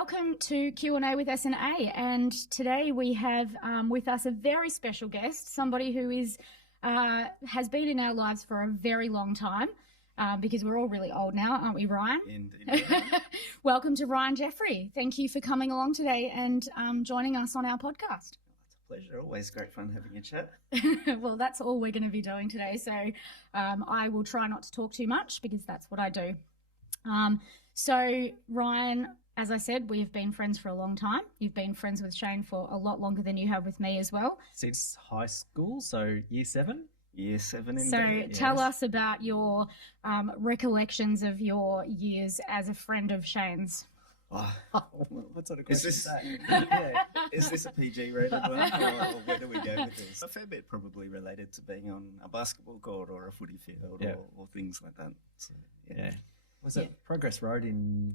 welcome to Q&A with S&A. And today we have with us a very special guest, somebody who has been in our lives for a very long time, because we're all really old now, aren't we, Ryan? Indeed. Welcome to Ryan Jeffery. Thank you for coming along today and joining us on our podcast. It's a pleasure. Always great fun having a chat. Well, that's all we're going to be doing today. So I will try not to talk too much because that's what I do. So Ryan, as I said, we have been friends for a long time. You've been friends with Shane for a lot longer than you have with me as well. Since high school, so year 7? Year 7 indeed. So tell us about your recollections of your years as a friend of Shane's. Oh, What sort of question is that? is this a PG rated one, or where do we go with this? A fair bit probably related to being on a basketball court or a footy field or things like that. So, Yeah. Was it Progress Road in...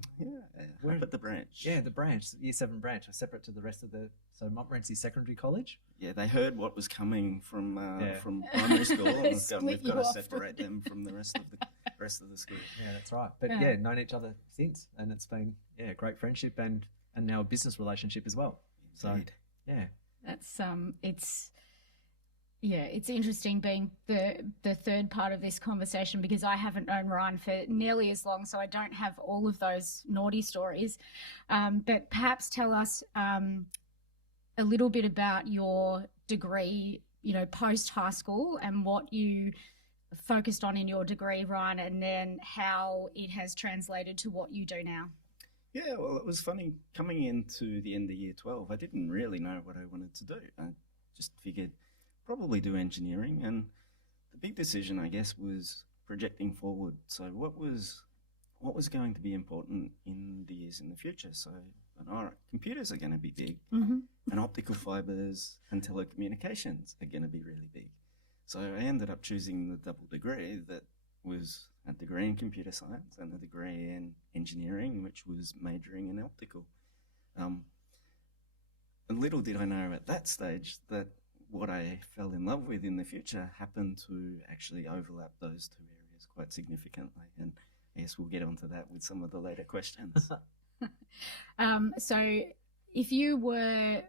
Where at the branch. Yeah, the branch, year 7 branch, separate to the rest of the... So Montmorency Secondary College? Yeah, they heard what was coming from primary school and we've got to separate them from the rest of the school. Yeah, that's right. But known each other since, and it's been great friendship and now a business relationship as well. Indeed. So yeah, that's it's interesting being the third part of this conversation because I haven't known Ryan for nearly as long, so I don't have all of those naughty stories. But perhaps tell us a little bit about your degree, post high school and what you focused on in your degree, Ryan, and then how it has translated to what you do now. Yeah, well, it was funny coming into the end of year 12. I didn't really know what I wanted to do. I just figured probably do engineering, and the big decision, I guess, was projecting forward. So what was going to be important in the years in the future? So, all right, computers are going to be big, and optical fibers and telecommunications are going to be really big. So I ended up choosing the double degree that was a degree in computer science and a degree in engineering, which was majoring in optical. And little did I know at that stage that what I fell in love with in the future happened to actually overlap those two areas quite significantly. And I guess we'll get onto that with some of the later questions. So if you were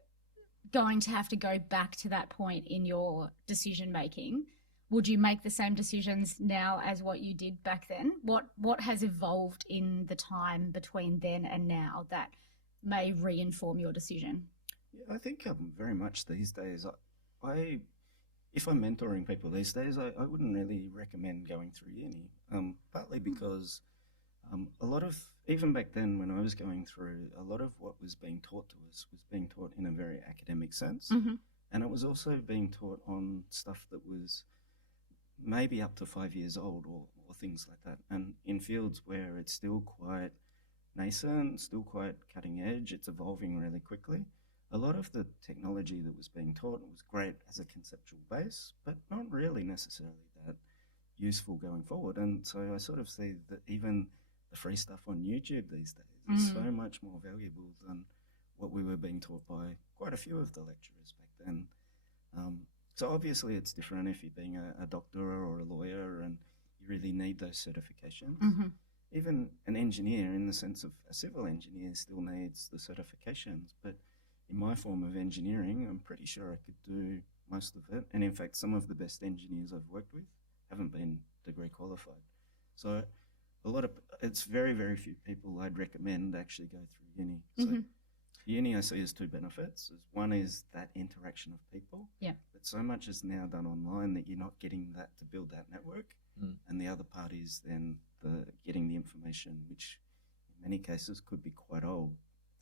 going to have to go back to that point in your decision making, would you make the same decisions now as what you did back then? What has evolved in the time between then and now that may re-inform your decision? Yeah, I think very much these days, if I'm mentoring people these days, I wouldn't really recommend going through uni, partly because a lot of, even back then when I was going through, a lot of what was being taught to us was being taught in a very academic sense. And it was also being taught on stuff that was maybe up to 5 years old or things like that. And in fields where it's still quite nascent, still quite cutting edge, it's evolving really quickly. A lot of the technology that was being taught was great as a conceptual base, but not really necessarily that useful going forward. And so I sort of see that even the free stuff on YouTube these days is so much more valuable than what we were being taught by quite a few of the lecturers back then. So obviously it's different if you're being a doctor or a lawyer and you really need those certifications. Even an engineer, in the sense of a civil engineer, still needs the certifications, but in my form of engineering, I'm pretty sure I could do most of it. And in fact, some of the best engineers I've worked with haven't been degree qualified. So it's very, very few people I'd recommend actually go through uni. So uni I see as two benefits. One is that interaction of people. Yeah. But so much is now done online that you're not getting that to build that network. And the other part is then getting the information, which in many cases could be quite old.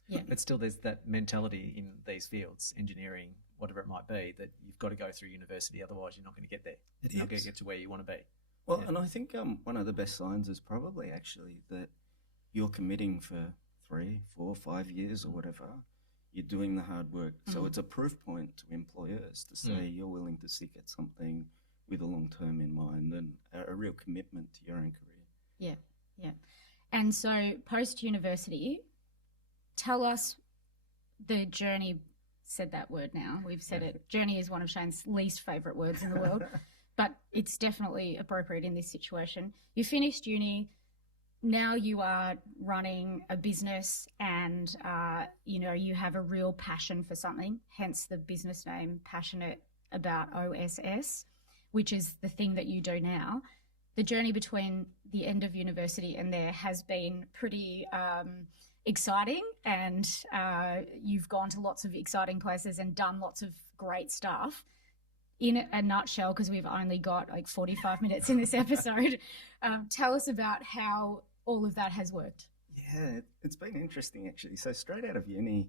Yeah, but still there's that mentality in these fields, engineering, whatever it might be, that you've got to go through university, otherwise you're not going to get there. You're not going to get to where you want to be. Well, and I think one of the best signs is probably actually that you're committing for 3, 4, 5 years or whatever. You're doing the hard work. So it's a proof point to employers to say you're willing to stick at something with a long term in mind and a real commitment to your own career. Yeah. And so post-university, tell us the journey. Said that word now. We've said it. Journey is one of Shane's least favourite words in the world, but it's definitely appropriate in this situation. You finished uni. now you are running a business and, you have a real passion for something, hence the business name, Passionate About OSS, which is the thing that you do now. The journey between the end of university and there has been pretty exciting, and you've gone to lots of exciting places and done lots of great stuff. In a nutshell, because we've only got like 45 minutes in this episode, tell us about how all of that has worked. Yeah, it's been interesting actually. So straight out of uni,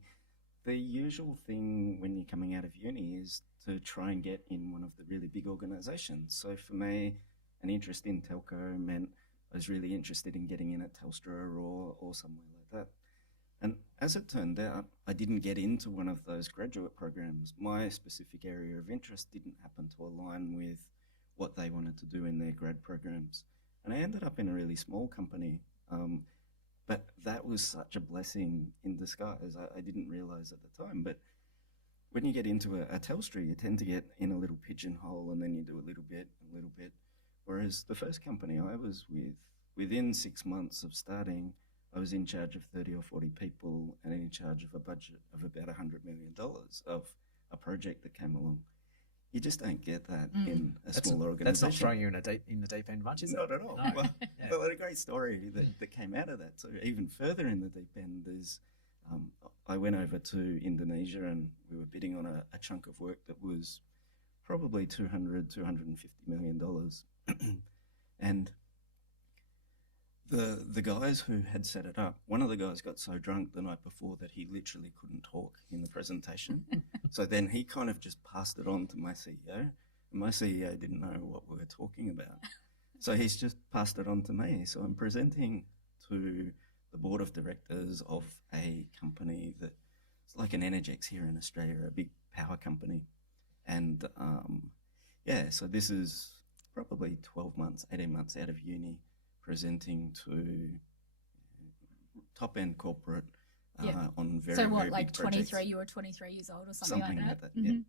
the usual thing when you're coming out of uni is to try and get in one of the really big organizations. So for me, an interest in telco meant I was really interested in getting in at Telstra or somewhere like that. And as it turned out, I didn't get into one of those graduate programs. My specific area of interest didn't happen to align with what they wanted to do in their grad programs. And I ended up in a really small company. But that was such a blessing in disguise. I didn't realize at the time. But when you get into a Telstra, you tend to get in a little pigeonhole and then you do a little bit. Whereas the first company I was with, within 6 months of starting, I was in charge of 30 or 40 people and in charge of a budget of about $100 million of a project that came along. You just don't get that in a smaller organisation. That's not throwing you in the deep end much, is it? Not at all. No. Well, a great story that came out of that. So even further in the deep end is I went over to Indonesia and we were bidding on a chunk of work that was probably $250 million. And the guys who had set it up, one of the guys got so drunk the night before that he literally couldn't talk in the presentation. So then he kind of just passed it on to my CEO, and my CEO didn't know what we were talking about. So he's just passed it on to me. So I'm presenting to the board of directors of a company that's like an Energex here in Australia, a big power company. And so this is probably 12 months, 18 months out of uni, presenting to top-end corporate on very, so what, very like big projects. 23, you were 23 years old or something like that? Yeah.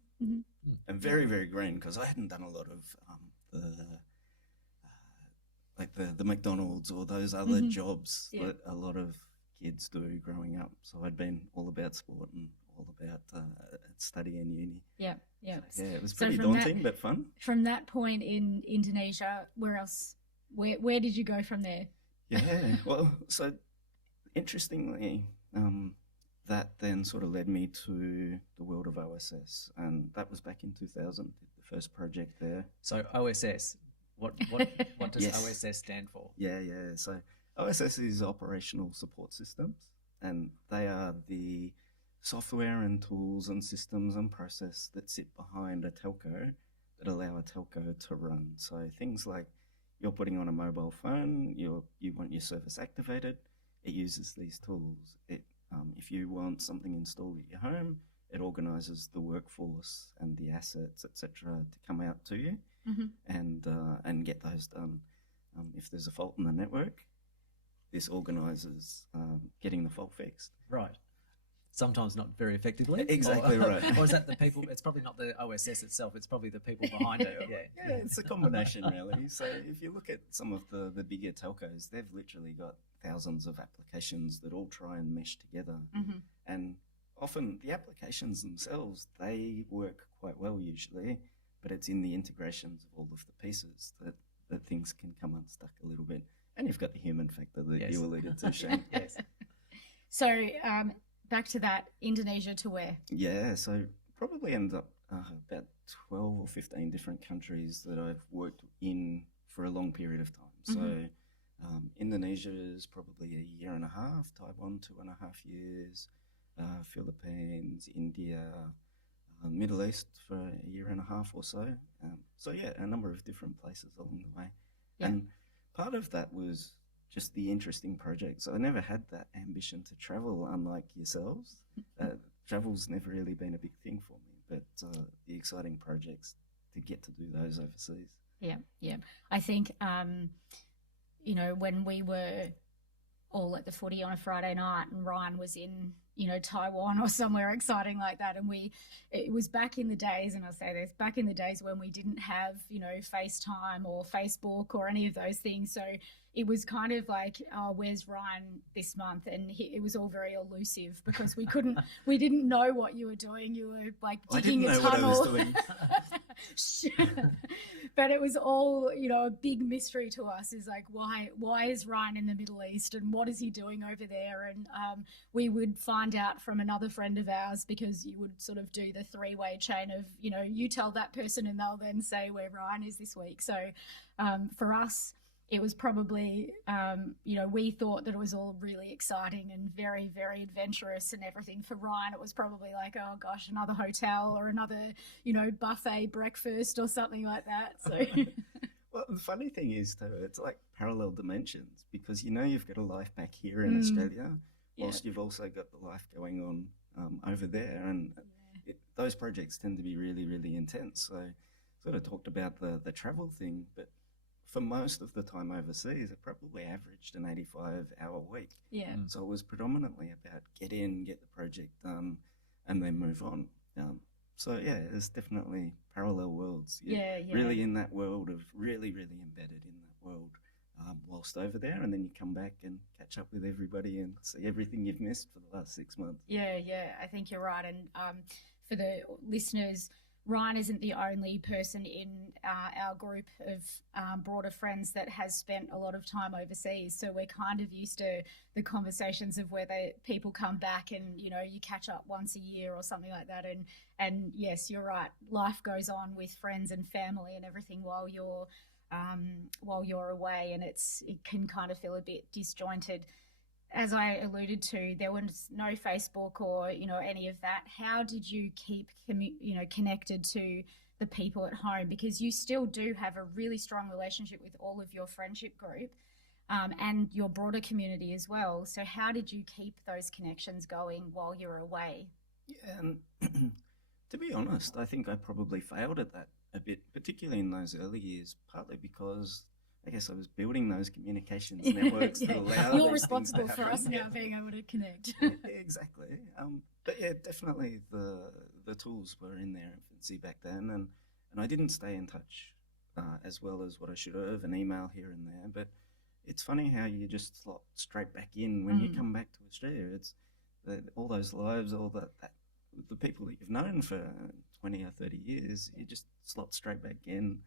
And very, very green, because I hadn't done a lot of the McDonald's or those other jobs that a lot of kids do growing up. So I'd been all about sport and all about study and uni. Yeah. So, it was pretty daunting, but fun. From that point in Indonesia, where else? Where did you go from there? Yeah, well, so interestingly, that then sort of led me to the world of OSS, and that was back in 2000, the first project there. So OSS, what does Yes. OSS stand for? Yeah. So OSS is operational support systems, and they are the software and tools and systems and process that sit behind a telco that allow a telco to run. So things like you're putting on a mobile phone, you want your service activated, it uses these tools. If you want something installed at your home, it organises the workforce and the assets, etc., to come out to you and get those done. If there's a fault in the network, this organises getting the fault fixed. Right. Sometimes not very effectively. Exactly right. Or is that the people? It's probably not the OSS itself. It's probably the people behind it. Yeah, it's a combination really. So if you look at some of the bigger telcos, they've literally got thousands of applications that all try and mesh together. And often the applications themselves, they work quite well usually, but it's in the integrations of all of the pieces that things can come unstuck a little bit. And you've got the human factor that you alluded to, Shane. Yes. So back to that, Indonesia to where? Yeah, so probably ended up about 12 or 15 different countries that I've worked in for a long period of time. So Indonesia is probably a year and a half, Taiwan 2.5 years, Philippines, India, Middle East for a year and a half or so. A number of different places along the way. Yeah. And part of that was just the interesting projects. I never had that ambition to travel, unlike yourselves. Travel's never really been a big thing for me, but the exciting projects to get to do those overseas. Yeah. I think, when we were all at the footy on a Friday night and Ryan was in Taiwan or somewhere exciting like that. And it was back in the days, and I say this, back in the days when we didn't have, FaceTime or Facebook or any of those things. So it was kind of like, oh, where's Ryan this month? And it was all very elusive because we didn't know what you were doing. You were like digging a tunnel. What I was doing. But it was all, a big mystery to us, is like, why is Ryan in the Middle East and what is he doing over there? And we would find out from another friend of ours, because you would sort of do the three-way chain of, you tell that person and they'll then say where Ryan is this week. So for us, it was probably, we thought that it was all really exciting and very, very adventurous and everything. For Ryan, it was probably like, oh gosh, another hotel or another, buffet breakfast or something like that. So, well, the funny thing is, too, it's like parallel dimensions, because you've got a life back here in Australia, whilst you've also got the life going on over there, and those projects tend to be really, really intense. So, sort of talked about the travel thing, but for most of the time overseas, it probably averaged an 85-hour week. Yeah. So it was predominantly about get the project done, and then move on. There's definitely parallel worlds. You're really in that world of really, really embedded in that world whilst over there, and then you come back and catch up with everybody and see everything you've missed for the last 6 months. Yeah, I think you're right. And for the listeners, Ryan isn't the only person in our group of broader friends that has spent a lot of time overseas. So we're kind of used to the conversations of where people come back and, you catch up once a year or something like that. And yes, you're right. Life goes on with friends and family and everything while you're away, and it can kind of feel a bit disjointed. As I alluded to, there was no Facebook or, any of that. How did you keep, connected to the people at home? Because you still do have a really strong relationship with all of your friendship group and your broader community as well. So how did you keep those connections going while you were away? Yeah, and to be honest, I think I probably failed at that a bit, particularly in those early years, partly because I guess I was building those communications networks that allow. You're responsible for us now being able to connect. Exactly. But yeah, definitely the tools were in their infancy back then, and I didn't stay in touch as well as what I should have, an email here and there. But it's funny how you just slot straight back in when you come back to Australia. It's all those lives, all that the people that you've known for 20 or 30 years, you just slot straight back in.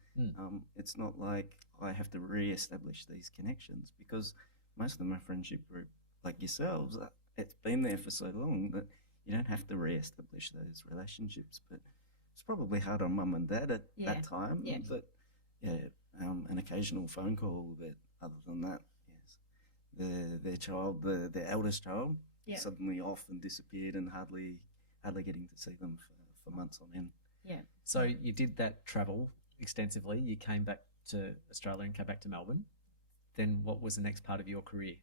It's not like I have to re-establish these connections, because most of my friendship group, like yourselves, it's been there for so long that you don't have to re-establish those relationships. But it's probably hard on mum and dad at that time. Yeah. But an occasional phone call. But other than that, yes, their child, their eldest child, suddenly off and disappeared, and hardly getting to see them for months on end. Yeah. So you did that travel extensively. You came back to Australia and came back to Melbourne. Then what was the next part of your career?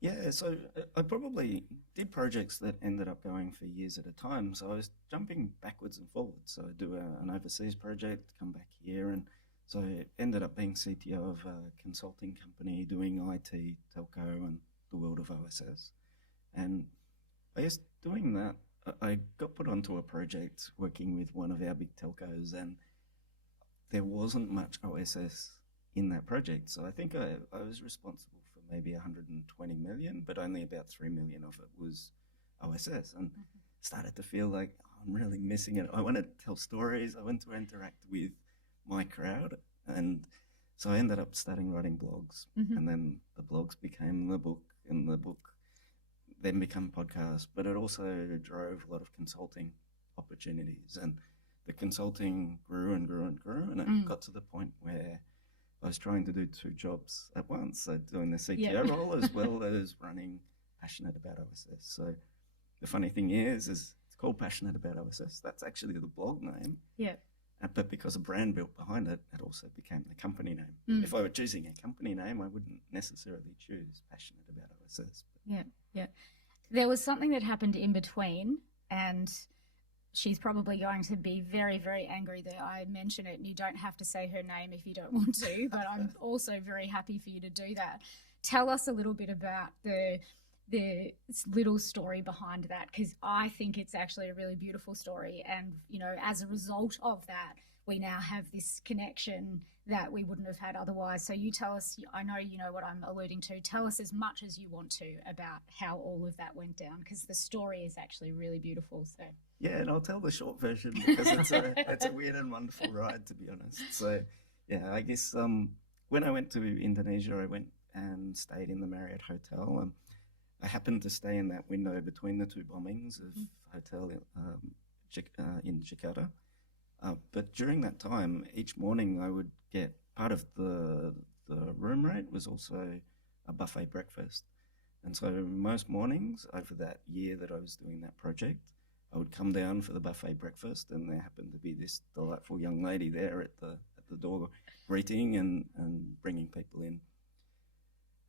Yeah, so I probably did projects that ended up going for years at a time. So I was jumping backwards and forwards. So I'd do an overseas project, come back here. And so I ended up being CTO of a consulting company doing IT, telco, and the world of OSS. And I guess doing that, I got put onto a project working with one of our big telcos, and there wasn't much OSS in that project. So I think I was responsible for maybe 120 million, but only about 3 million of it was OSS, and started to feel like I'm really missing it. I want to tell stories. I want to interact with my crowd. And so I ended up starting writing blogs, and then the blogs became the book, and the book then become podcasts, but it also drove a lot of consulting opportunities, and the consulting grew and grew and grew, and it got to the point where I was trying to do 2 jobs at once, so doing the CTO role as well as running Passionate About OSS. So the funny thing is it's called Passionate About OSS. That's actually the blog name. Yeah. But because a brand built behind it, it also became the company name. If I were choosing a company name, I wouldn't necessarily choose Passionate About OSS. Yeah. There was something that happened in between, and she's probably going to be very, very angry that I mention it, and you don't have to say her name if you don't want to, but I'm also very happy for you to do that. Tell us a little bit about the the little story behind that, because I think it's actually a really beautiful story. And, you know, as a result of that, we now have this connection that we wouldn't have had otherwise. So you tell us, I know you know what I'm alluding to. Tell us as much as you want to about how all of that went down, because the story is actually really beautiful. So yeah, and I'll tell the short version because it's a weird and wonderful ride, to be honest. So yeah, I guess when I went to Indonesia, I went and stayed in the Marriott Hotel, and I happened to stay in that window between the two bombings of hotel in Jakarta. But during that time, each morning I would get part of the room rate was also a buffet breakfast. And so most mornings over that year that I was doing that project, I would come down for the buffet breakfast, and there happened to be this delightful young lady there at the door greeting and bringing people in.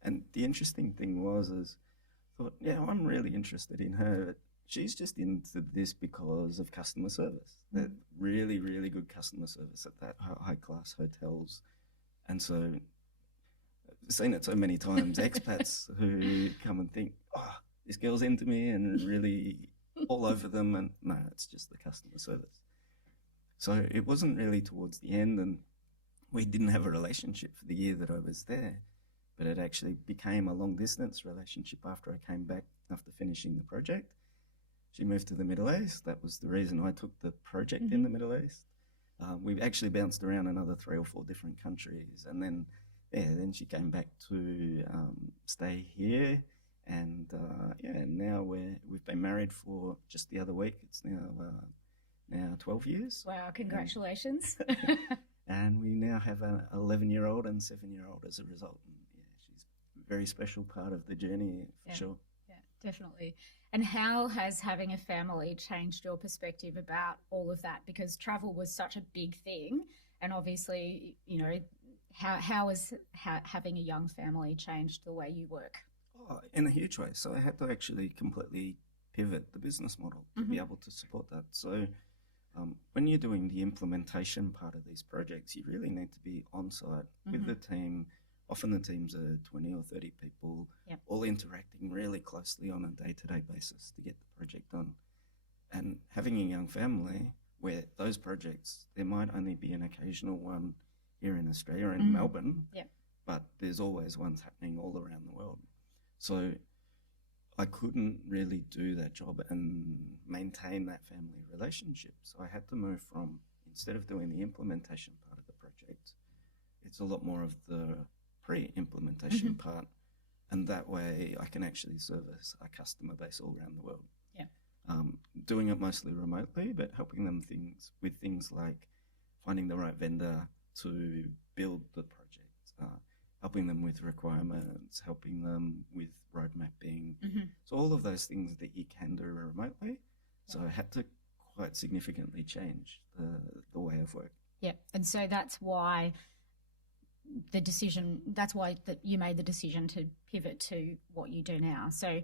And the interesting thing was, I thought, yeah, I'm really interested in her. She's just into this because of customer service. That really, really good customer service at that high-class hotels. And so I've seen it so many times, expats who come and think, oh, this girl's into me, and really all over them. And no, it's just the customer service. So it wasn't really towards the end, and we didn't have a relationship for the year that I was there, but it actually became a long-distance relationship after I came back after finishing the project. She moved to the Middle East. That was the reason I took the project in the Middle East. We've actually bounced around another 3 or 4 different countries. And then, then she came back to stay here. And now we've been married for just the other week. It's now 12 years. Wow, congratulations. And we now have an 11-year-old and 7-year-old as a result. And she's a very special part of the journey for sure. Yeah, definitely. And how has having a family changed your perspective about all of that? Because travel was such a big thing, and obviously, you know, how has having a young family changed the way you work? Oh, in a huge way. So I had to actually completely pivot the business model to be able to support that. So when you're doing the implementation part of these projects, you really need to be on site with the team. Often the teams are 20 or 30 people, all interacting really closely on a day-to-day basis to get the project done. And having a young family where those projects, there might only be an occasional one here in Australia, in Melbourne, but there's always ones happening all around the world. So I couldn't really do that job and maintain that family relationship. So I had to move from, instead of doing the implementation part of the project, it's a lot more of the pre-implementation part, and that way I can actually service a customer base all around the world. Doing it mostly remotely, but helping them with things like finding the right vendor to build the project, helping them with requirements, helping them with road mapping. So all of those things that you can do remotely. So I had to quite significantly change the way of work. Yeah, and so that's why you made the decision to pivot to what you do now. So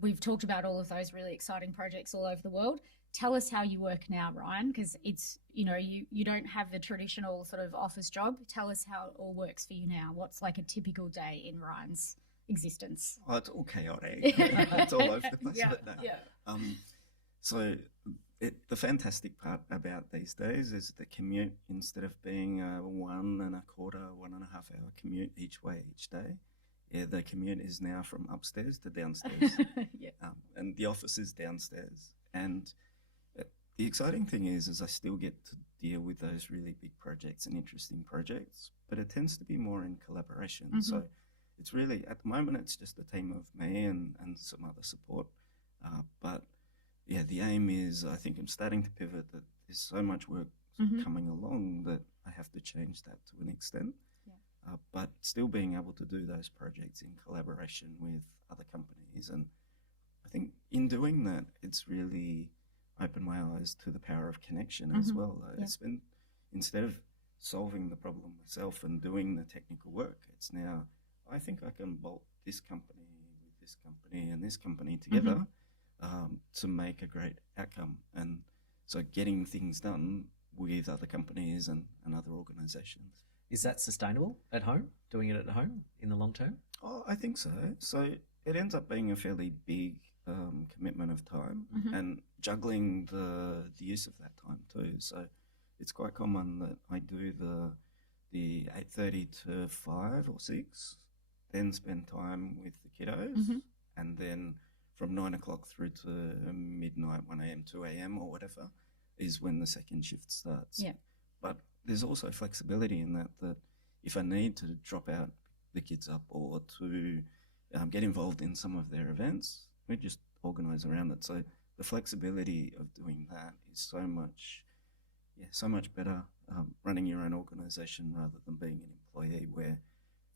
we've talked about all of those really exciting projects all over the world. Tell us how you work now, Ryan, because it's, you know, you don't have the traditional sort of office job. Tell us how it all works for you now. What's like a typical day in Ryan's existence? Oh, it's all chaotic. It's all over the place. So the fantastic part about these days is the commute, instead of being a 1.25, 1.5 hour commute each way each day, the commute is now from upstairs to downstairs. And the office is downstairs. And the exciting thing is I still get to deal with those really big projects and interesting projects, but it tends to be more in collaboration. So it's really, at the moment, it's just a team of me and some other support. But yeah, the aim is, I think I'm starting to pivot, that there's so much work coming along that I have to change that to an extent. But still being able to do those projects in collaboration with other companies. And I think in doing that, it's really opened my eyes to the power of connection as well. Instead of solving the problem myself and doing the technical work, it's now, I think I can bolt this company with this company and this company together to make a great outcome. And so getting things done with other companies and other organizations. Is that sustainable at home, doing it at home in the long term? Oh, I think so. So it ends up being a fairly big commitment of time and juggling the use of that time too. So it's quite common that I do the 8:30 to 5 or 6, then spend time with the kiddos, and then from 9 o'clock through to midnight, 1 a.m., 2 a.m. or whatever is when the second shift starts. Yeah. But there's also flexibility in that if I need to drop out the kids up or to get involved in some of their events, we just organise around it. So the flexibility of doing that is so much better running your own organisation rather than being an employee where,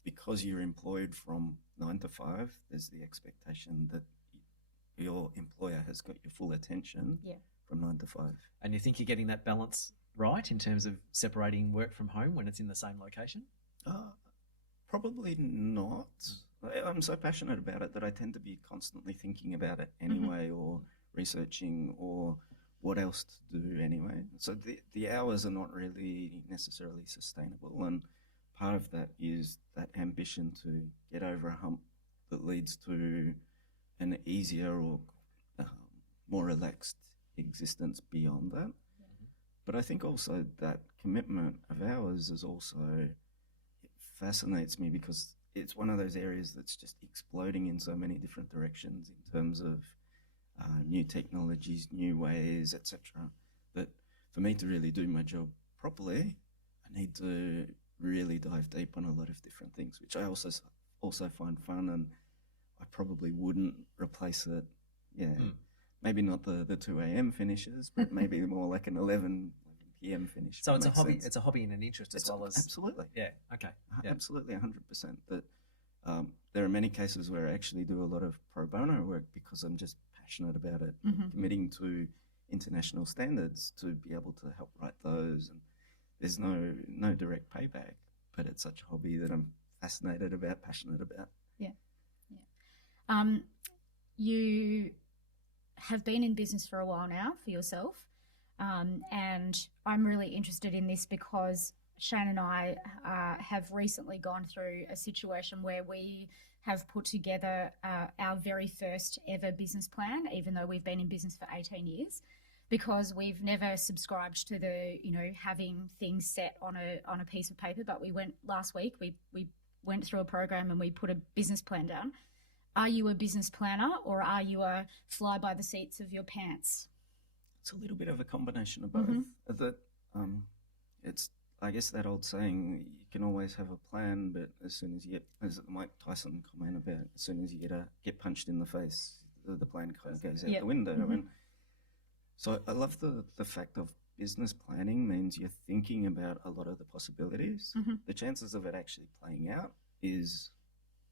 because you're employed from 9 to 5, there's the expectation that your employer has got your full attention from 9 to 5. And you think you're getting that balance right in terms of separating work from home when it's in the same location? Probably not. I'm so passionate about it that I tend to be constantly thinking about it anyway, or researching, or what else to do anyway. So the hours are not really necessarily sustainable, and part of that is that ambition to get over a hump that leads to an easier or more relaxed existence beyond that. But I think also that commitment of hours is also, it fascinates me because it's one of those areas that's just exploding in so many different directions in terms of new technologies, new ways, etc. That for me to really do my job properly, I need to really dive deep on a lot of different things, which I also find fun, and I probably wouldn't replace it. Maybe not the 2 a.m. finishes, but maybe more like an 11 p.m. finish. So it's a hobby. Sense. It's a hobby and an interest as well as absolutely. Yeah. Okay. Yeah. Absolutely, 100%. That there are many cases where I actually do a lot of pro bono work because I'm just passionate about it, committing to international standards to be able to help write those. And there's no direct payback, but it's such a hobby that I'm fascinated about, passionate about. You have been in business for a while now for yourself, and I'm really interested in this because Shane and I have recently gone through a situation where we have put together our very first ever business plan, even though we've been in business for 18 years, because we've never subscribed to the, having things set on a piece of paper. But we went last week, we went through a program and we put a business plan down. Are you a business planner, or are you a fly by the seats of your pants? It's a little bit of a combination of both. That it's, I guess, that old saying, you can always have a plan, but as soon as you get, as Mike Tyson comment about, as soon as you get punched in the face, the plan kind of goes out the window. And so I love the fact of business planning means you're thinking about a lot of the possibilities. The chances of it actually playing out is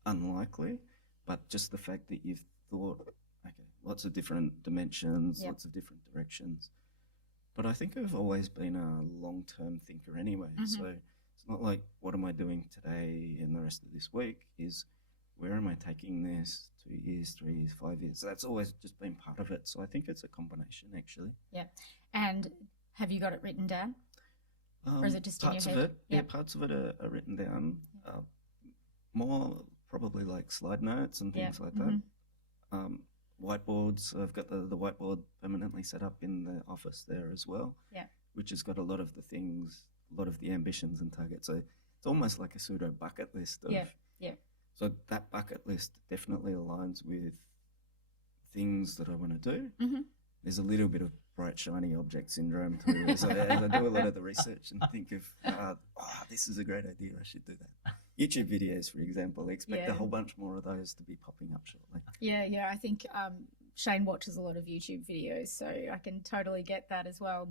unlikely, but just the fact that you've thought, okay, lots of different dimensions, lots of different directions. But I think I've always been a long-term thinker anyway. So it's not like, what am I doing today and the rest of this week? Is where am I taking this 2 years, 3 years, 5 years? That's always just been part of it. So I think it's a combination, actually. Yeah. And have you got it written down? Or is it just in your head? Parts of it, yeah, parts of it are written down. More probably like slide notes and things like that. Whiteboards, I've got the whiteboard permanently set up in the office there as well, which has got a lot of the things, a lot of the ambitions and targets. So it's almost like a pseudo bucket list of, so that bucket list definitely aligns with things that I want to do. There's a little bit of bright, shiny object syndrome too, as I do a lot of the research and think of, this is a great idea, I should do that. YouTube videos, for example, expect a whole bunch more of those to be popping up shortly. Yeah, I think Shane watches a lot of YouTube videos, so I can totally get that as well.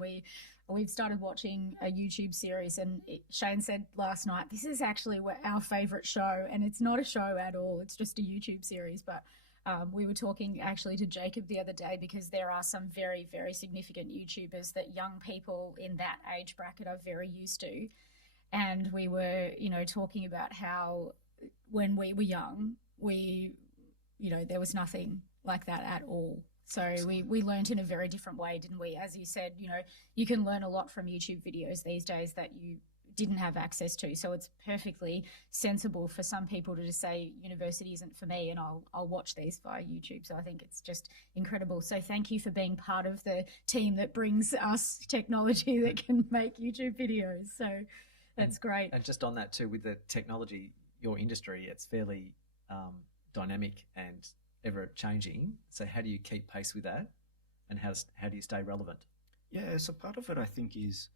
We've started watching a YouTube series, and Shane said last night, this is actually our favourite show, and it's not a show at all, it's just a YouTube series. But we were talking actually to Jacob the other day, because there are some very, very significant YouTubers that young people in that age bracket are very used to. And we were, talking about how when we were young, there was nothing like that at all. So we learned in a very different way, didn't we? As you said, you can learn a lot from YouTube videos these days that you didn't have access to. So it's perfectly sensible for some people to just say university isn't for me, and I'll watch these via YouTube. So I think it's just incredible. So thank you for being part of the team that brings us technology that can make YouTube videos. So that's great. And just on that too, with the technology, your industry, it's fairly dynamic and ever changing. So how do you keep pace with that, and how do you stay relevant? Yeah, so part of it I think is,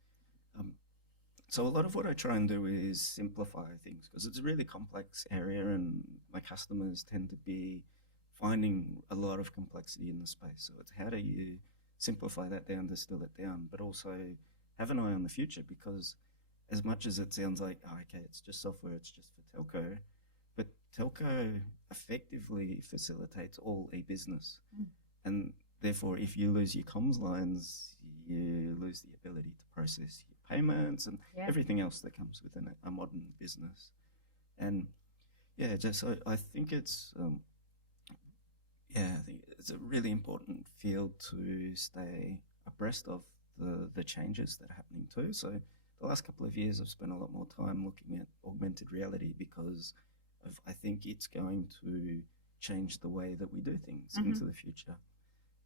so a lot of what I try and do is simplify things, because it's a really complex area and my customers tend to be finding a lot of complexity in the space. So it's how do you simplify that down, distill it down, but also have an eye on the future, because as much as it sounds like, oh, okay, it's just software, it's just for telco, but telco effectively facilitates all e-business. And therefore, if you lose your comms lines, you lose the ability to process your payments and everything else that comes within a modern business. And yeah, just I think it's I think it's a really important field to stay abreast of the changes that are happening too. So the last couple of years, I've spent a lot more time looking at augmented reality, because I think it's going to change the way that we do things into the future.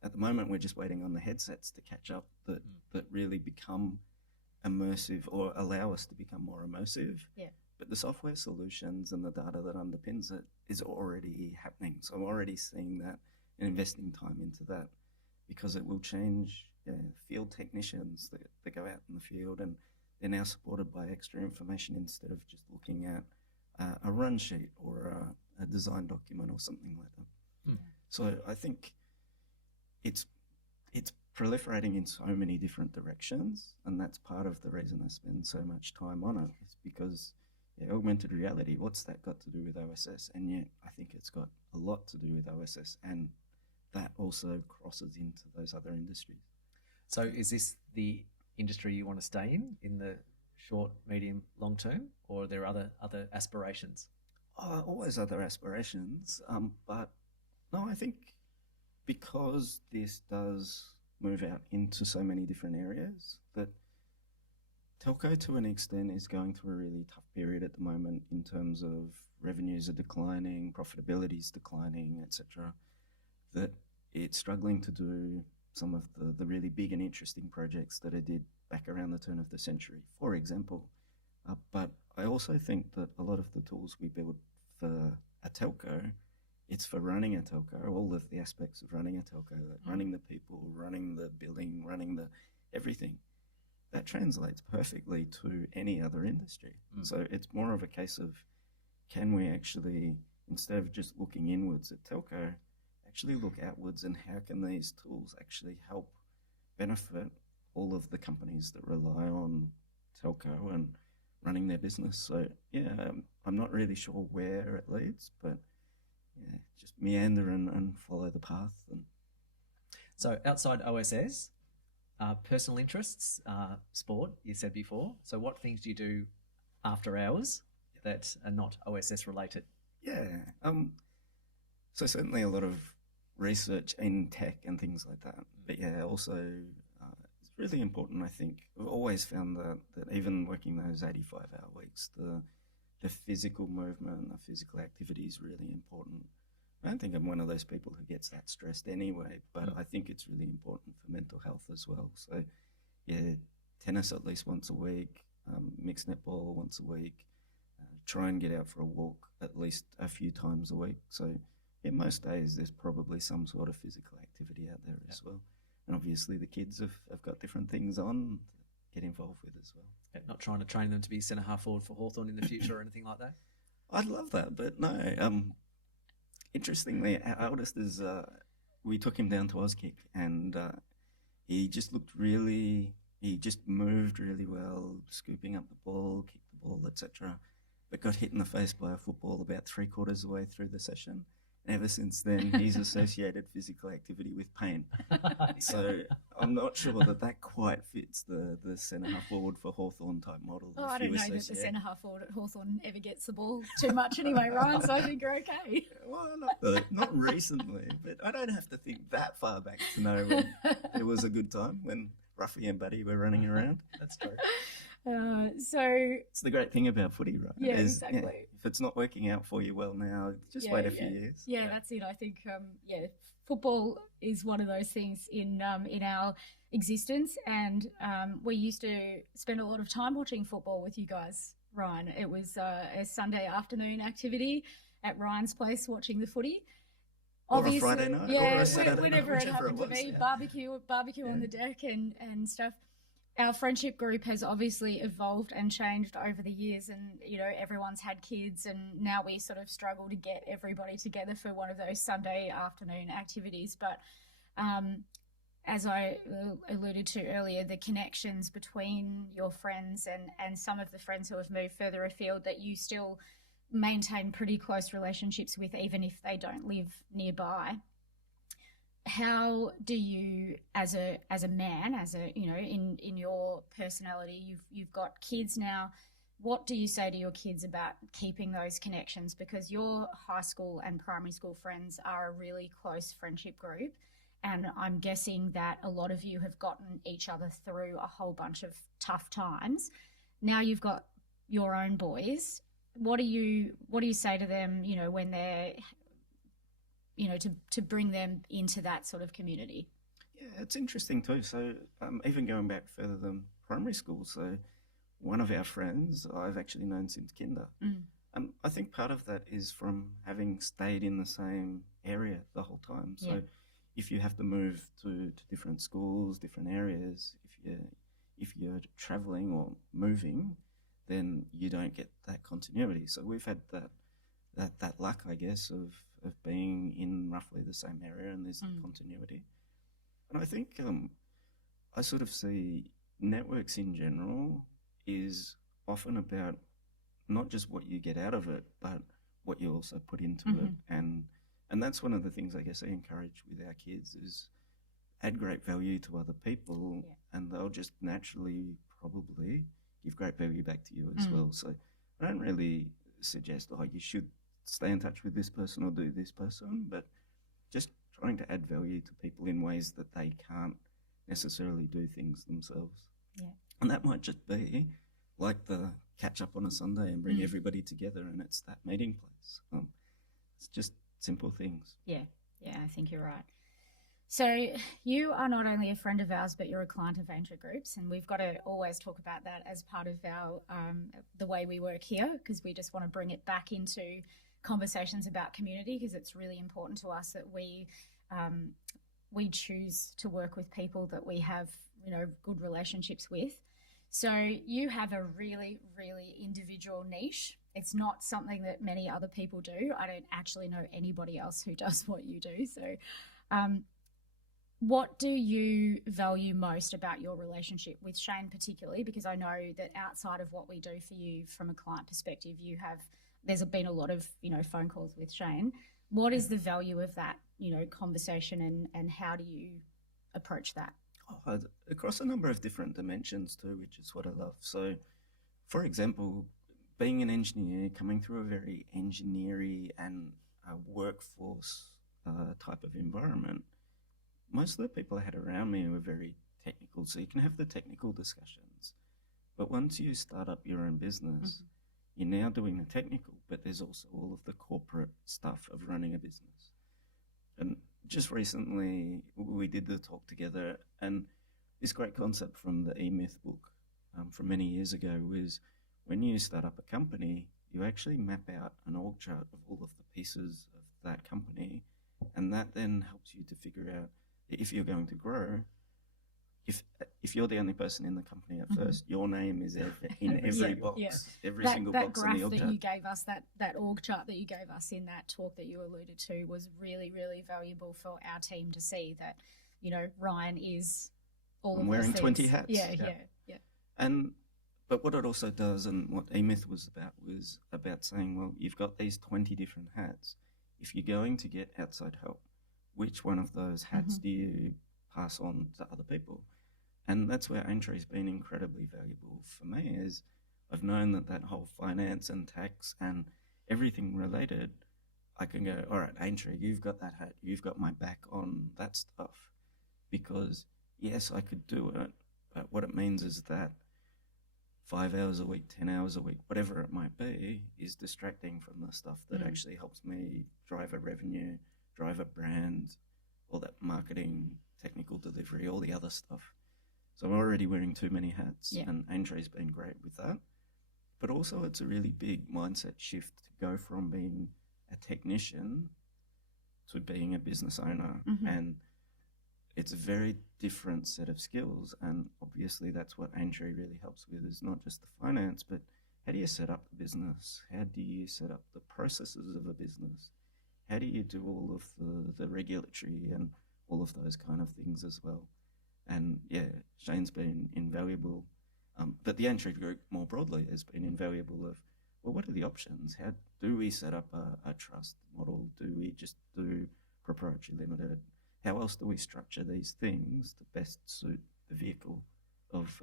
At the moment, we're just waiting on the headsets to catch up that really become immersive, or allow us to become more immersive. Yeah. But the software solutions and the data that underpins it is already happening. So I'm already seeing that and investing time into that, because it will change field technicians that go out in the field, and they're now supported by extra information instead of just looking at a run sheet or a design document or something like that. So I think it's proliferating in so many different directions, and that's part of the reason I spend so much time on it. It's because augmented reality, what's that got to do with OSS? And yet I think it's got a lot to do with OSS, and that also crosses into those other industries. So is this the industry you want to stay in the short, medium, long term, or are there other aspirations? Always other aspirations, but no, I think because this does move out into so many different areas, that telco to an extent is going through a really tough period at the moment in terms of revenues are declining, profitability is declining, etc. That it's struggling to do some of the really big and interesting projects that it did back around the turn of the century, for example. But I also think that a lot of the tools we build for a telco, it's for running a telco, all of the aspects of running a telco, like running the people, running the billing, running the everything. That translates perfectly to any other industry. So it's more of a case of, can we actually, instead of just looking inwards at telco, actually look outwards, and how can these tools actually help benefit all of the companies that rely on telco and running their business. So I'm not really sure where it leads, but just meander and follow the path. And so outside OSS, personal interests, sport, you said before. So what things do you do after hours that are not OSS related? So certainly a lot of research in tech and things like that. But also it's really important, I think. I've always found that even working those 85-hour weeks, the physical movement, the physical activity is really important. I don't think I'm one of those people who gets that stressed anyway, but I think it's really important for mental health as well. So tennis at least once a week, mixed netball once a week, try and get out for a walk at least a few times a week. So most days there's probably some sort of physical activity out there as well. And obviously the kids have got different things on to get involved with as well. Not trying to train them to be centre half forward for Hawthorn in the future or anything like that? I'd love that, but no. Interestingly, our eldest is, we took him down to Auskick, and he just he just moved really well, scooping up the ball, kicked the ball, etc. But got hit in the face by a football about 3/4 of the way through the session. And ever since then, he's associated physical activity with pain. So I'm not sure that quite fits the centre half forward for Hawthorn type model. I don't know that the centre half forward at Hawthorn ever gets the ball too much anyway, Ryan, so I think you're okay. Well, not recently, but I don't have to think that far back to know when it was a good time, when Ruffy and Buddy were running around. That's true. So It's the great thing about footy, right? yeah, Is, exactly. if it's not working out for you well now, just wait a few years. Yeah, that's it. I think football is one of those things in our existence, and we used to spend a lot of time watching football with you guys, Ryan. It was a Sunday afternoon activity at Ryan's place watching the footy. Or a Friday night, or a Saturday whenever night, it happened to be, barbecue on the deck and stuff. Our friendship group has obviously evolved and changed over the years, and everyone's had kids, and now we sort of struggle to get everybody together for one of those Sunday afternoon activities. But as I alluded to earlier, the connections between your friends and some of the friends who have moved further afield that you still maintain pretty close relationships with, even if they don't live nearby. How do you, as a man, in your personality, you've got kids now. What do you say to your kids about keeping those connections? Because your high school and primary school friends are a really close friendship group, and I'm guessing that a lot of you have gotten each other through a whole bunch of tough times. Now you've got your own boys. What do you say to them, when they're, to bring them into that sort of community? Yeah, it's interesting too. So even going back further than primary school, so one of our friends I've actually known since kinder. I think part of that is from having stayed in the same area the whole time. So if you have to move to different schools, different areas, if you're traveling or moving, then you don't get that continuity. So we've had that luck, I guess, of being in roughly the same area, and there's continuity. And I think I sort of see networks in general is often about not just what you get out of it, but what you also put into it. And that's one of the things I guess I encourage with our kids is add great value to other people, and they'll just naturally probably give great value back to you as well. So I don't really suggest, you should stay in touch with this person or do this person, but just trying to add value to people in ways that they can't necessarily do things themselves. Yeah. And that might just be like the catch up on a Sunday and bring everybody together, and it's that meeting place. It's just simple things. Yeah, I think you're right. So you are not only a friend of ours, but you're a client of Aintree Groups, and we've got to always talk about that as part of our the way we work here, because we just want to bring it back into conversations about community, because it's really important to us that we choose to work with people that we have good relationships with. So you have a really, really individual niche. It's not something that many other people do. I don't actually know anybody else who does what you do. So what do you value most about your relationship with Shane particularly? Because I know that outside of what we do for you from a client perspective, there's been a lot of, phone calls with Shane. What is the value of that, conversation, and how do you approach that? Across a number of different dimensions too, which is what I love. So, for example, being an engineer, coming through a very engineering and workforce type of environment, most of the people I had around me were very technical. So you can have the technical discussions, but once you start up your own business, you're now doing the technical, but there's also all of the corporate stuff of running a business. And just recently, we did the talk together, and this great concept from the E-Myth book from many years ago was when you start up a company, you actually map out an org chart of all of the pieces of that company, and that then helps you to figure out if you're going to grow. If you're the only person in the company at first, your name is in every box, every single box in the org chart. That graph that you gave us, that org chart that you gave us in that talk that you alluded to, was really, really valuable for our team to see that, Ryan is all I'm of those wearing things. 20 hats. Yeah. But what it also does, and what E-Myth was about saying, well, you've got these 20 different hats. If you're going to get outside help, which one of those hats do you pass on to other people? And that's where Aintree's been incredibly valuable for me, is I've known that whole finance and tax and everything related, I can go, all right, Aintree, you've got that hat, you've got my back on that stuff. Because yes, I could do it, but what it means is that 5 hours a week, 10 hours a week, whatever it might be, is distracting from the stuff that actually helps me drive a revenue, drive a brand, all that marketing, technical delivery, all the other stuff. So I'm already wearing too many hats, and Aintree's been great with that. But also it's a really big mindset shift to go from being a technician to being a business owner. And it's a very different set of skills. And obviously that's what Aintree really helps with, is not just the finance, but how do you set up the business? How do you set up the processes of a business? How do you do all of the regulatory and all of those kind of things as well? And yeah, Shane's been invaluable. But the Aintree Group more broadly has been invaluable of, well, what are the options? How do we set up a trust model? Do we just do proprietary limited? How else do we structure these things to best suit the vehicle of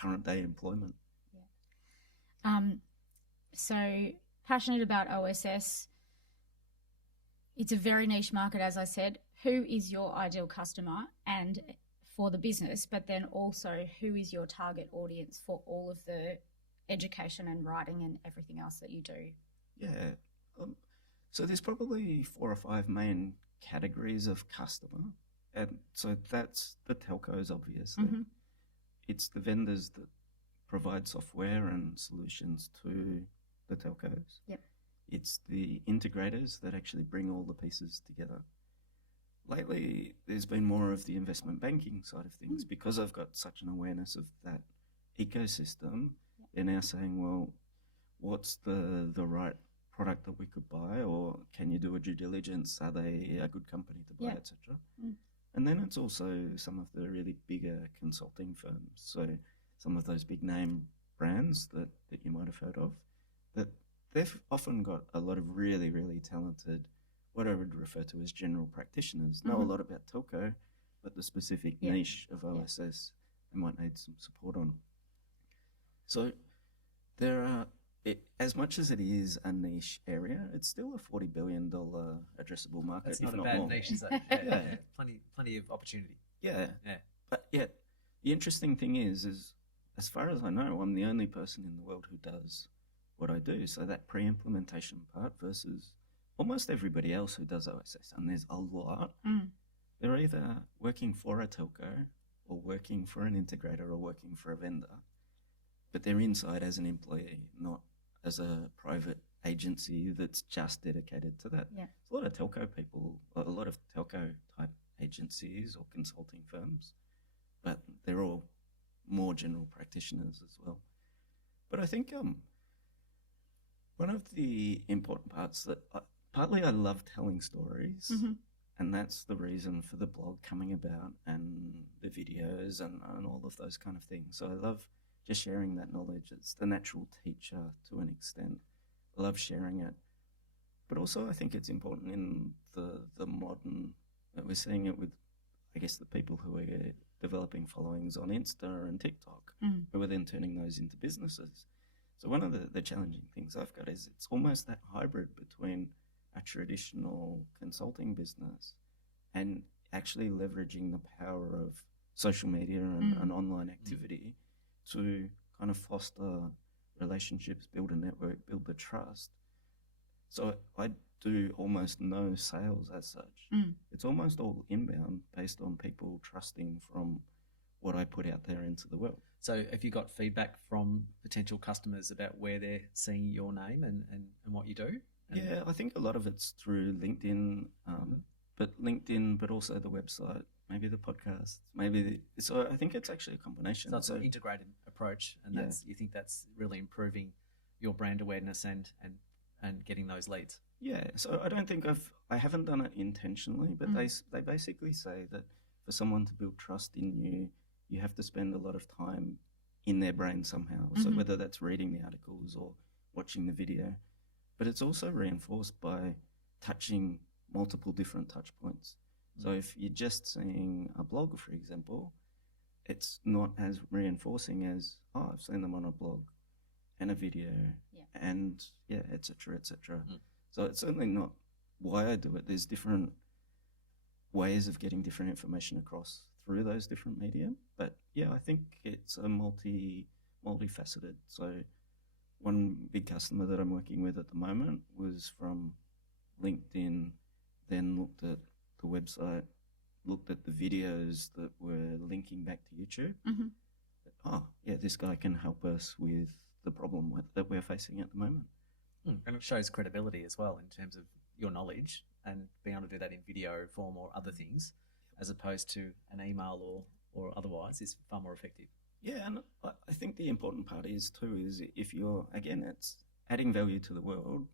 current day employment? So passionate about OSS. It's a very niche market, as I said. Who is your ideal customer and for the business, but then also who is your target audience for all of the education and writing and everything else that you do? Yeah. So there's probably 4 or 5 main categories of customer. And so that's the telcos, obviously. It's the vendors that provide software and solutions to the telcos. It's the integrators that actually bring all the pieces together. Lately, there's been more of the investment banking side of things because I've got such an awareness of that ecosystem. They're now saying, well, what's the right product that we could buy, or can you do a due diligence? Are they a good company to buy, etc.? And then it's also some of the really bigger consulting firms. So some of those big name brands that you might have heard of, that they've often got a lot of really, really talented, what I would refer to as general practitioners, know a lot about telco, but the specific niche of OSS they might need some support on. So there are, as much as it is a niche area, it's still a $40 billion addressable market. That's not if a not bad more. niche, is it? Yeah. Plenty of opportunity. Yeah. But yet, the interesting thing is as far as I know, I'm the only person in the world who does what I do. So that pre-implementation part versus almost everybody else who does OSS, and there's a lot, they're either working for a telco or working for an integrator or working for a vendor, but they're inside as an employee, not as a private agency that's just dedicated to that. There's a lot of telco people, a lot of telco type agencies or consulting firms, but they're all more general practitioners as well. But I think one of the important parts that partly I love telling stories, and that's the reason for the blog coming about and the videos and all of those kind of things. So I love just sharing that knowledge. It's the natural teacher to an extent. I love sharing it. But also I think it's important in the modern, that we're seeing it with, I guess, the people who are developing followings on Insta and TikTok, who are then turning those into businesses. So one of the challenging things I've got is it's almost that hybrid between a traditional consulting business and actually leveraging the power of social media and online activity to kind of foster relationships, build a network, build the trust. So I do almost no sales as such. It's almost all inbound based on people trusting from what I put out there into the world. So have you got feedback from potential customers about where they're seeing your name and what you do? Yeah, I think a lot of it's through LinkedIn, but also the website, maybe the podcast, so I think it's actually a combination. So it's an integrated approach, and you think that's really improving your brand awareness and getting those leads. Yeah, so I don't think I haven't done it intentionally, but they basically say that for someone to build trust in you, you have to spend a lot of time in their brain somehow. So whether that's reading the articles or watching the video, but it's also reinforced by touching multiple different touch points. So if you're just seeing a blog, for example, it's not as reinforcing as, oh, I've seen them on a blog and a video and et cetera, et cetera. So it's certainly not why I do it. There's different ways of getting different information across through those different media. But yeah, I think it's a multifaceted. So one big customer that I'm working with at the moment was from LinkedIn, then looked at the website, looked at the videos that were linking back to YouTube. Oh, yeah, this guy can help us with the problem that we're facing at the moment. And it shows credibility as well in terms of your knowledge and being able to do that in video form or other things, as opposed to an email or otherwise, is far more effective. Yeah, and I think the important part is if you're, again, it's adding value to the world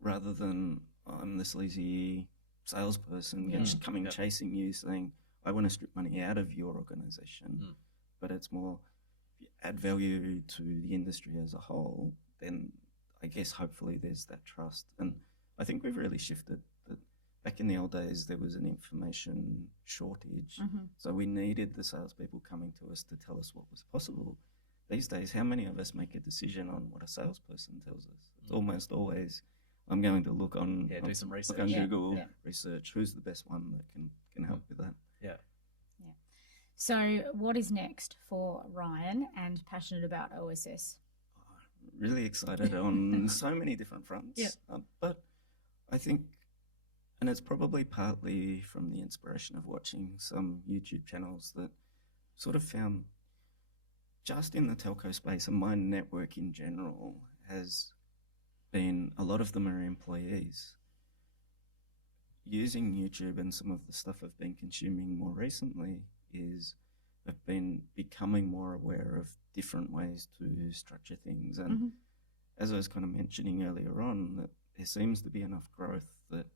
rather than I'm the sleazy salesperson coming chasing you saying, I want to strip money out of your organization. But it's more, if you add value to the industry as a whole, then I guess hopefully there's that trust. And I think we've really shifted. That back in the old days, there was an information shortage. So we needed the salespeople coming to us to tell us what was possible. These days, how many of us make a decision on what a salesperson tells us? It's almost always, I'm going to look on, do some research. Look on Google, research who's the best one that can help with that. Yeah. So what is next for Ryan and passionate about OSS? Really excited on so many different fronts. But I think, and it's probably partly from the inspiration of watching some YouTube channels that sort of found just in the telco space and my network in general has been, a lot of them are employees. Using YouTube and some of the stuff I've been consuming more recently I've been becoming more aware of different ways to structure things. And as I was kind of mentioning earlier on, that there seems to be enough growth that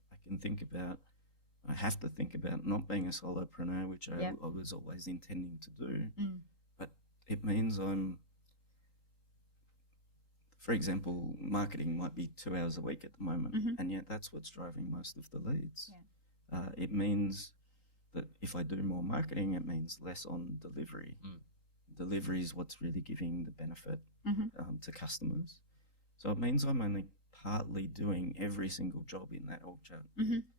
I have to think about not being a solopreneur, which I was always intending to do. But it means for example, marketing might be 2 hours a week at the moment, and yet that's what's driving most of the leads. It means that if I do more marketing, it means less on delivery. Delivery is what's really giving the benefit to customers. So it means I'm only partly doing every single job in that org chart.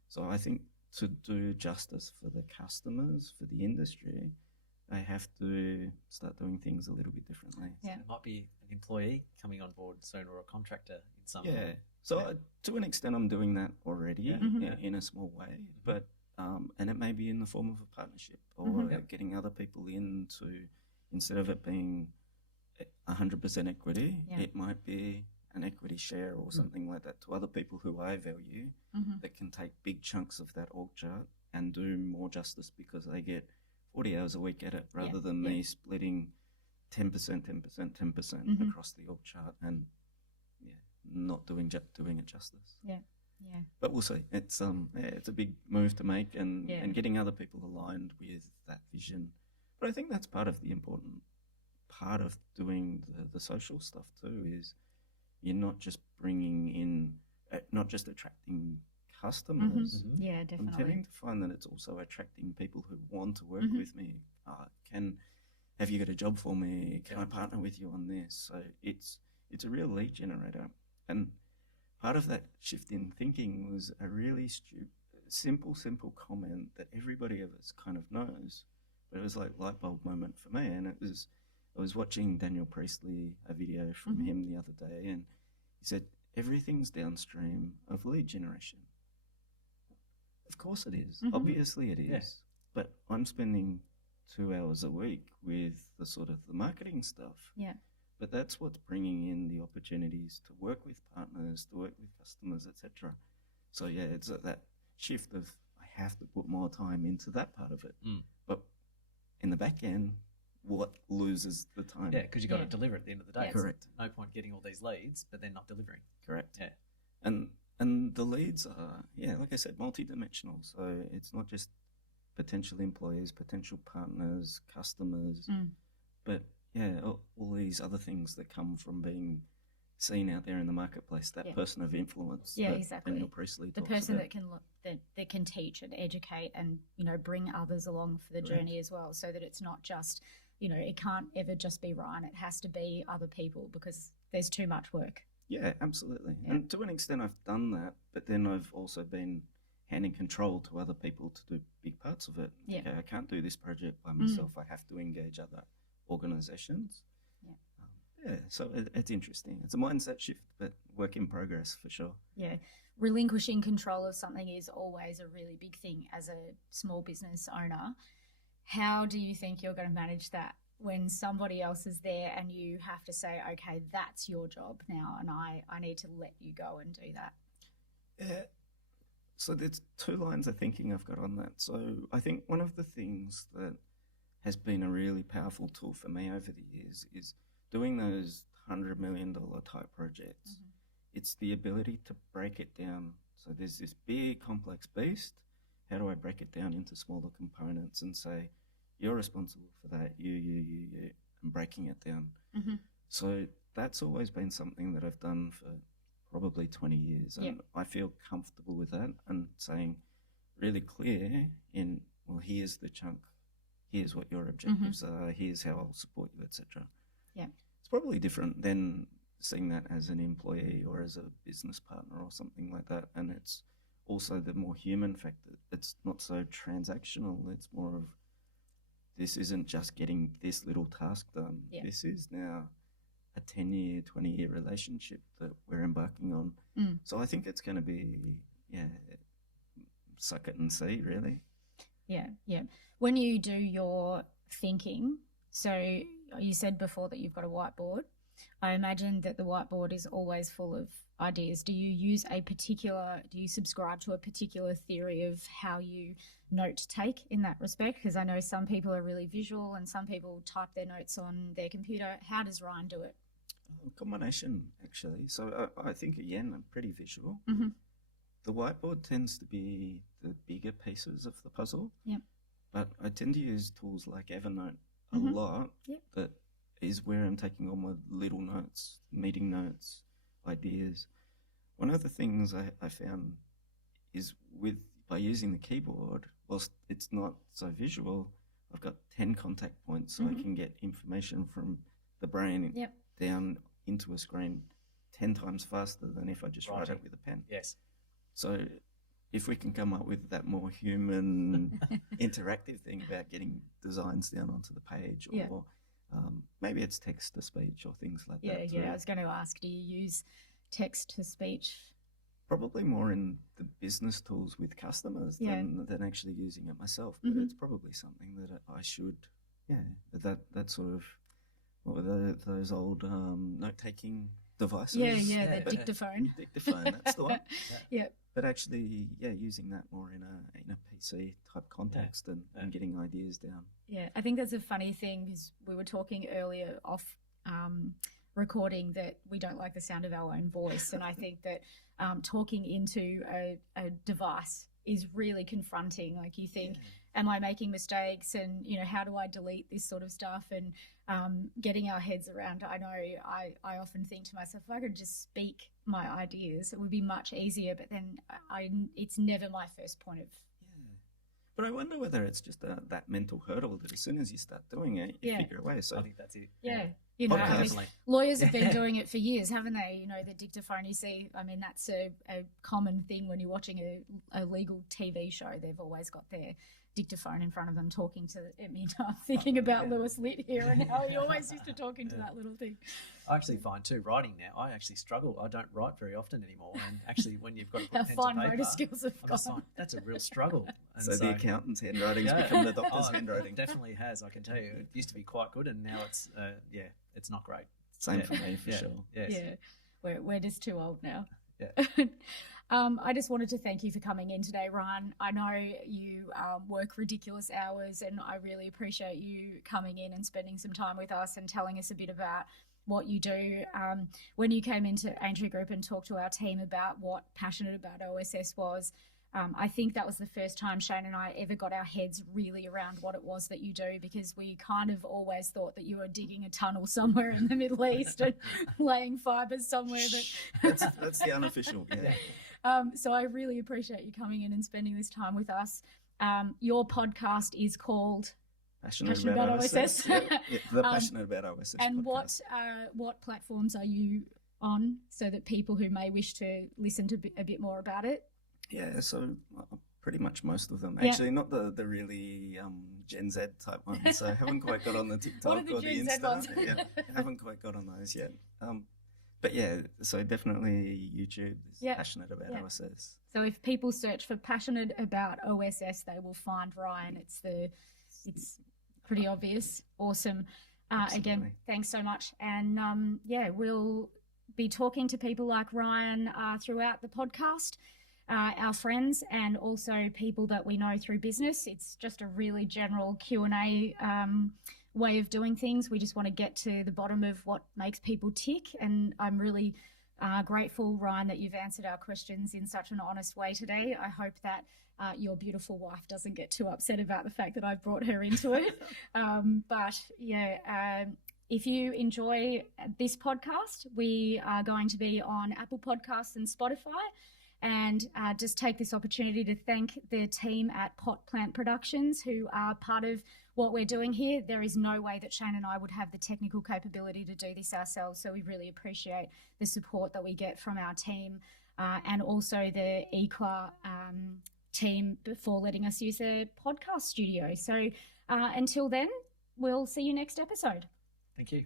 So I think to do justice for the customers, for the industry, I have to start doing things a little bit differently. So it might be an employee coming on board soon or a contractor in some way. So to an extent, I'm doing that already in a small way, but and it may be in the form of a partnership or getting other people in to, instead of it being 100% equity, it might be an equity share or something like that to other people who I value that can take big chunks of that org chart and do more justice because they get 40 hours a week at it rather than me splitting 10%, 10%, 10% across the org chart and not doing it justice. But we'll see. It's a big move to make and getting other people aligned with that vision. But I think that's part of the important part of doing the social stuff too, is you're not just bringing in, not just attracting customers. Yeah, definitely. I'm tending to find that it's also attracting people who want to work with me. Have you got a job for me? Can I partner with you on this? So it's a real lead generator. And part of that shift in thinking was a really simple comment that everybody of us kind of knows, but it was like light bulb moment for me. And I was watching Daniel Priestley, a video from him the other day, and he said, everything's downstream of lead generation. Of course it is. Obviously it is. But I'm spending 2 hours a week with the sort of the marketing stuff. But that's what's bringing in the opportunities to work with partners, to work with customers, etc. So it's that shift of I have to put more time into that part of it. But in the back end, what loses the time? Yeah, because you've got to deliver at the end of the day. Correct. No point getting all these leads, but then not delivering. Correct. Yeah. And the leads are, like I said, multidimensional. So it's not just potential employees, potential partners, customers, but all these other things that come from being seen out there in the marketplace. That person of influence. Yeah, exactly. Daniel Priestley the talks person about. that can teach and educate and bring others along for the journey as well, so that it's not just it can't ever just be Ryan. It has to be other people because there's too much work. Yeah, absolutely. Yeah. And to an extent, I've done that, but then I've also been handing control to other people to do big parts of it. Yeah. Okay, I can't do this project by myself. I have to engage other organizations. Yeah, so it's interesting. It's a mindset shift, but work in progress for sure. Yeah. Relinquishing control of something is always a really big thing as a small business owner. How do you think you're going to manage that when somebody else is there and you have to say, okay, that's your job now, and I need to let you go and do that? Yeah. So there's two lines of thinking I've got on that. So I think one of the things that has been a really powerful tool for me over the years is doing those $100 million type projects. Mm-hmm. It's the ability to break it down. So there's this big complex beast. How do I break it down into smaller components and say, you're responsible for that, you, and breaking it down. Mm-hmm. So that's always been something that I've done for probably 20 years. And I feel comfortable with that and saying really clear in, well, here's the chunk, here's what your objectives are, here's how I'll support you, etc. Yeah. It's probably different than seeing that as an employee or as a business partner or something like that. And it's also the more human factor. It's not so transactional. It's more of, this isn't just getting this little task done. Yeah. This is now a 10-year, 20-year relationship that we're embarking on. So I think it's going to be, suck it and see, really. Yeah. When you do your thinking, so you said before that you've got a whiteboard. I imagine that the whiteboard is always full of ideas. Do you subscribe to a particular theory of how you note take in that respect? Because I know some people are really visual and some people type their notes on their computer. How does Ryan do it? A combination, actually. So I think, again, I'm pretty visual. Mm-hmm. The whiteboard tends to be the bigger pieces of the puzzle. Yep. But I tend to use tools like Evernote a Mm-hmm. lot. Yep. That is where I'm taking all my little notes, meeting notes, ideas. One of the things I found is by using the keyboard, whilst it's not so visual, I've got 10 contact points, so I can get information from the brain down into a screen 10 times faster than if I just write it with a pen. Yes. So if we can come up with that more human interactive thing about getting designs down onto the page, or maybe it's text to speech or things like that. Yeah. I was going to ask, do you use text to speech? Probably more in the business tools with customers than actually using it myself. But it's probably something that I should, that sort of, what were those old note-taking devices? The dictaphone. Dictaphone, that's the one. Yeah. But actually, using that more in a PC type context and getting ideas down. Yeah, I think that's a funny thing because we were talking earlier off recording that we don't like the sound of our own voice, and I think that talking into a device is really confronting. Like you think, am I making mistakes, and how do I delete this sort of stuff, and getting our heads around. I know I often think to myself, if I could just speak my ideas, it would be much easier, but then it's never my first point of. But I wonder whether it's just that mental hurdle that as soon as you start doing it, you figure away. So I think that's it. Yeah. Definitely. Lawyers have been doing it for years, haven't they? The dictaphone, you see, that's a common thing when you're watching a legal TV show. They've always got their dictaphone in front of them talking to me. I'm thinking about Lewis Litt here and how he always used to talk into that little thing. I actually find too, writing now, I actually struggle. I don't write very often anymore. And actually when you've got to put pen to fine paper, motor skills have gone. that's a real struggle. And so the accountant's handwriting's become the doctor's handwriting. It definitely has, I can tell you. It used to be quite good and now it's, it's not great. Same for me, for sure. Yes. Yeah, we're just too old now. Yeah. I just wanted to thank you for coming in today, Ryan. I know you work ridiculous hours, and I really appreciate you coming in and spending some time with us and telling us a bit about what you do. When you came into Aintree Group and talked to our team about what passionate about OSS was, I think that was the first time Shane and I ever got our heads really around what it was that you do, because we kind of always thought that you were digging a tunnel somewhere in the Middle East and laying fibres somewhere. That's the unofficial, So I really appreciate you coming in and spending this time with us. Your podcast is called Passionate About OSS. The Passionate About OSS and podcast. what platforms are you on so that people who may wish to listen to a bit more about it? Yeah, so Pretty much most of them. Yeah. Actually, not the really Gen Z type ones. So I haven't quite got on the TikTok What are or the the Gen Z Insta. ones? Yeah, haven't quite got on those yet. But yeah, so definitely YouTube is Yeah. passionate about Yeah. OSS. So if people search for passionate about OSS, they will find Ryan. It's pretty obvious. Awesome. Again, Absolutely. thanks so much. And yeah, we'll be talking to people like Ryan throughout the podcast, our friends, and also people that we know through business. It's just a really general Q&A way of doing things. We just want to get to the bottom of what makes people tick. And I'm really grateful, Ryan, that you've answered our questions in such an honest way today. I hope that your beautiful wife doesn't get too upset about the fact that I've brought her into it. But yeah, if you enjoy this podcast, we are going to be on Apple Podcasts and Spotify. And just take this opportunity to thank the team at Pot Plant Productions, who are part of what we're doing here. There is no way that Shane and I would have the technical capability to do this ourselves. So we really appreciate the support that we get from our team and also the EQA team for letting us use their podcast studio. So until then, we'll see you next episode. Thank you.